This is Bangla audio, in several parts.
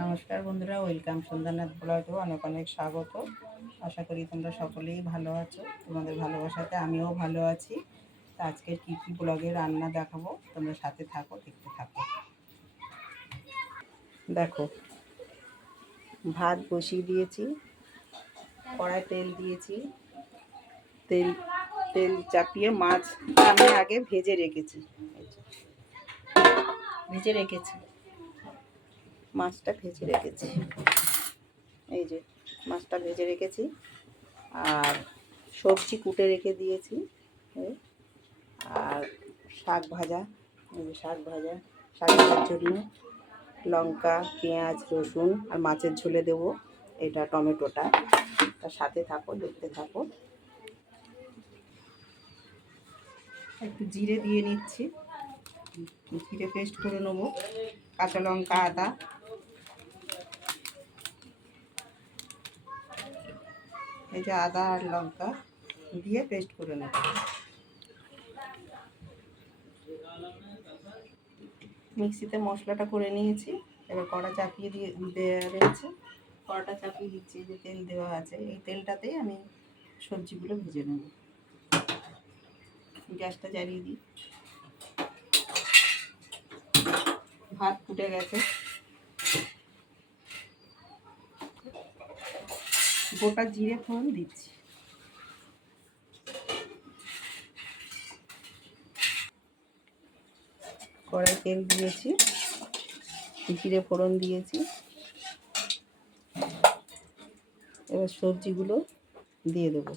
নমস্কার বন্ধুরা, ওয়েলকাম সন্ধ্যানাথ ব্লগে অনেক অনেক স্বাগত। আশা করি তোমরা সকলেই ভালো আছো। তোমাদের ভালোবাসাতে আমিও ভালো আছি। তো আজকের কী কী ব্লগে রান্না দেখাবো, তোমরা সাথে থাকো, দেখতে থাকো। দেখো, ভাত বসিয়ে দিয়েছি, কড়াই তেল দিয়েছি। তেল তেল চাপিয়ে মাছ আমি আগে ভেজে রেখেছি। মাছটা ভেজে রেখেছি, এই যে মাছটা ভেজে রেখেছি। আর সবজি কুটে রেখে দিয়েছি। আর শাক ভাজা, শাকের জন্য লঙ্কা, পেঁয়াজ, রসুন আর মাছের ঝোলে দেবো এটা টমেটোটা। তার সাথে থাকো, দেখতে থাকো। একটু জিরে দিয়ে নিচ্ছি, জিরে পেস্ট করে নেবো। কাঁচা লঙ্কা, আদা, এই যে আদা আর লঙ্কা দিয়ে পেস্ট করে নেব। মিক্সিতে মশলাটা করে নিয়েছি। এবার কড়া চাপিয়ে দিয়ে রয়েছে, কড়াটা চাপিয়ে দিচ্ছি। যে তেল দেওয়া আছে, এই তেলটাতেই আমি সবজিগুলো ভেজে নেব। গ্যাসটা জ্বালিয়ে দিই। ভাত ফুটে গেছে, গোটা জিরে ফোড়ন দিচ্ছি। কড়াই তেল দিয়েছি, জিরে ফোড়ন দিয়েছি। এবার সবজিগুলো দিয়ে দেবো।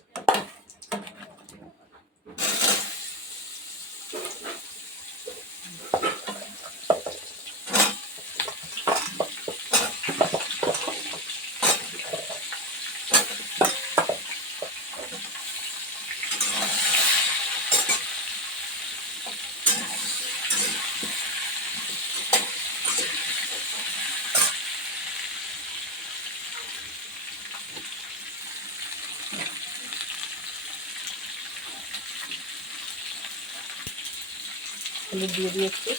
হলুদ দিয়ে দিয়েছি।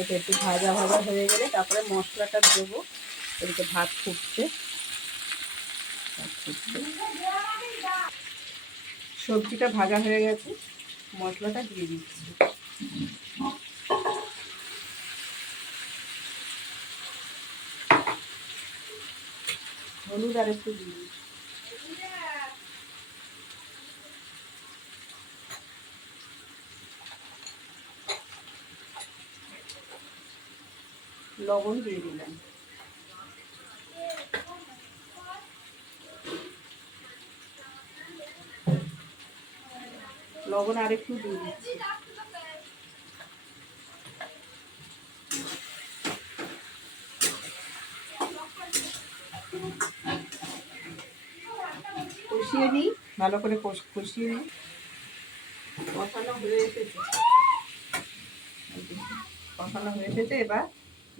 এটা একটু ভাজা ভাজা হয়ে গেলে তারপরে মশলাটা দেবো। এদিকে ভাত ফুটছে, সবজিটা ভাজা হয়ে গেছে, মশলাটা দিয়ে দিচ্ছি। হলুদ আর একটু দিয়ে দিচ্ছি। লবণ দিয়ে দিলাম। লবণ আর একটু দিয়ে দিচ্ছি। কষিয়ে নিই, ভালো করে কষিয়ে নিই। কষানো হয়ে এসেছে, এবার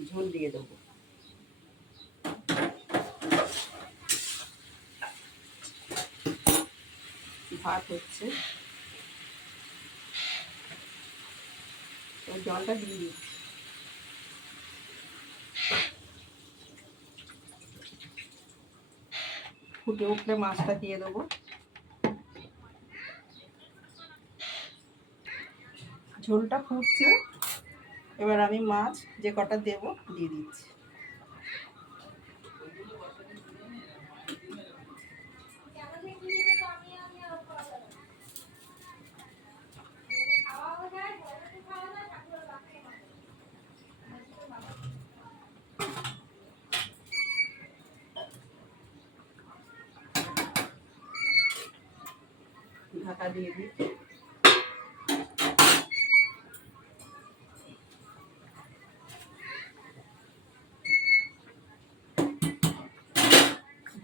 ঝোল দিয়ে দেবো। ভাত হচ্ছে, জলটা দিয়ে দিচ্ছি। ফুটে উঠলে মাছটা দিয়ে দেবো। ঝোলটা ফুটছে, এবার আমি মাছ যে কটা দেবো দিয়ে দিচ্ছি। ঢাকা দিয়ে দিই।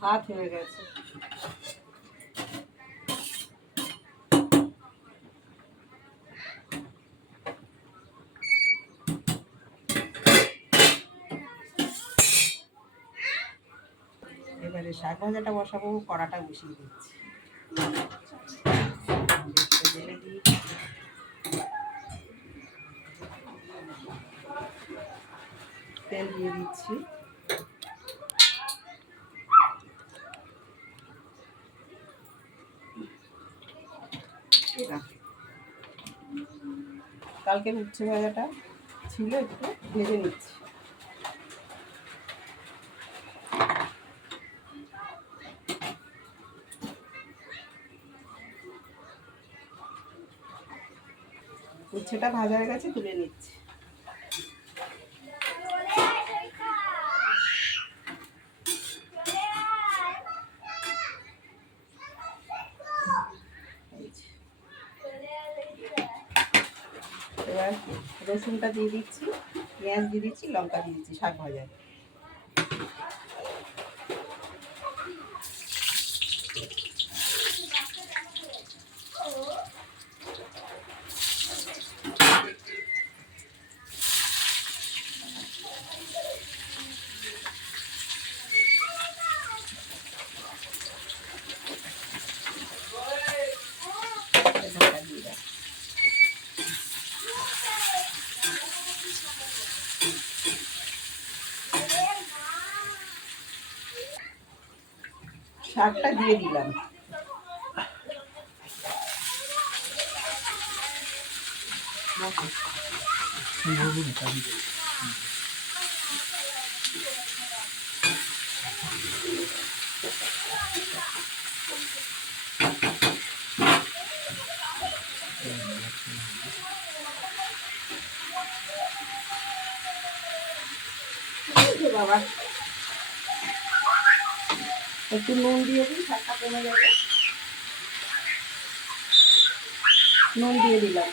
ভাত হয়ে গেছে। এবারে শাক ভাজাটা বসাবো, কড়াটা বসিয়ে দিচ্ছি। তেল দিয়ে দিচ্ছি। কালকে উচ্ছে ভাজাটা ছিল, একটু ভেজে নিচ্ছি। উচ্ছেটা ভাজা হয়ে গেছে, তুলে নিচ্ছি। এবার রসুনটা দিয়ে দিচ্ছি, পেঁয়াজ দিয়ে দিচ্ছি, লঙ্কা দিয়ে দিচ্ছি শাক ভাজায়। শাকটা দিয়ে দিলাম। বাবা একটু নুন দিয়ে দিই, শাকটা কমে যাবে। নুন দিয়ে দিলাম।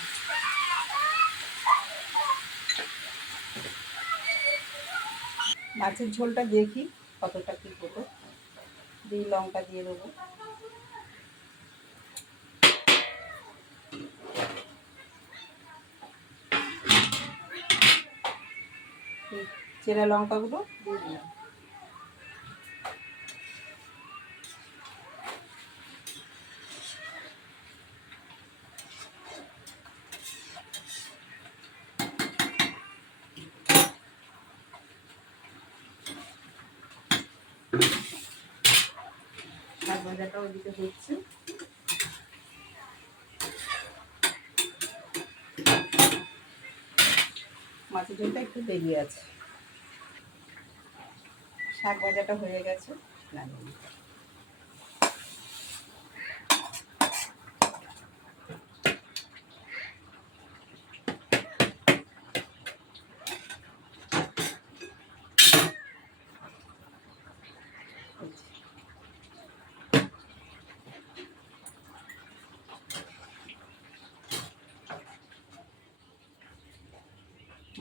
মাছের ঝোলটা দেখি কতটা কি করবো, দিয়ে লঙ্কা দিয়ে দেবো। চেরা লঙ্কাগুলো দিয়ে দিলাম। শাক ভাজাটা ওদিকে হচ্ছে। মাছের ঝোলটা একটু দেরি আছে। শাক ভাজাটা হয়ে গেছে, নামিয়ে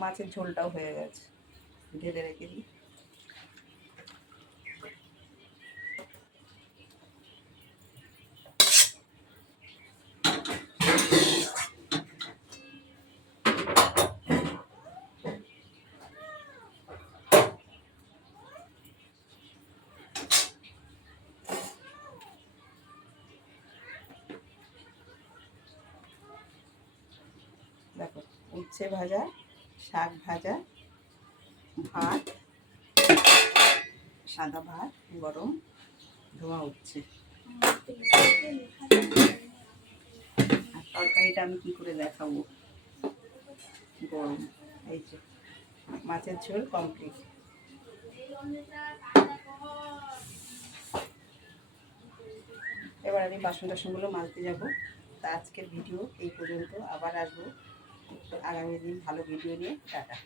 মাছের ঝোলটাও হয়ে গেছে, ঢেলে রেখে দিই। দেখো, উচ্ছে ভাজা, শাক ভাজা, ভাত, সাদা ভাত গরম, ধোয়া উচ্ছে। আর তরকারিটা আমি কি করে দেখাবো, গরম। এই যে মাছের ঝোল কমপ্লিট। এবার আমি বাসন টাসনগুলো মাজতে যাবো। তা আজকের ভিডিও এই পর্যন্ত, আবার আসবো আগামী দিন ভালো ভিডিও নিয়ে। টাটা,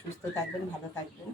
সুস্থ থাকবেন, ভালো থাকবেন।